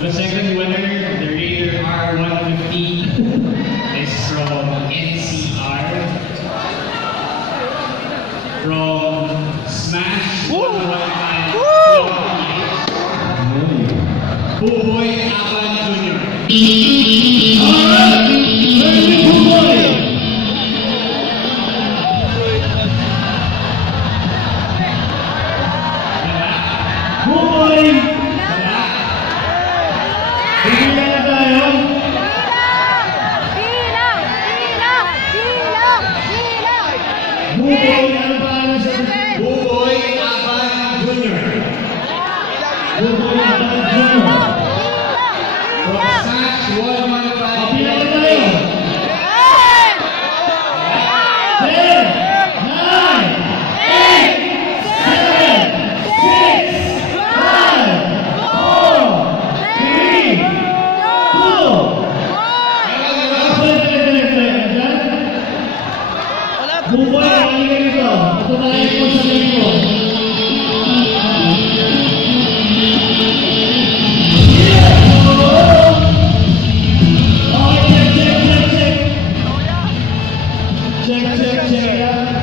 The second winner of the Raider R150 is from NCR. From Smash 115 Buboy Aban Jr. Alright! Buboy! Buboy! Hindi na tayo? Buboy, ano pangalan sa Buboy Aban Jr. Buboy Aban Jr. From Smash 115. Kapila na tayo. 10, 9, 8, 7, 6, 5, 4, 3, 2. Buboy, halika rito. Patunayan mo sa linggo. Okay, check. Check.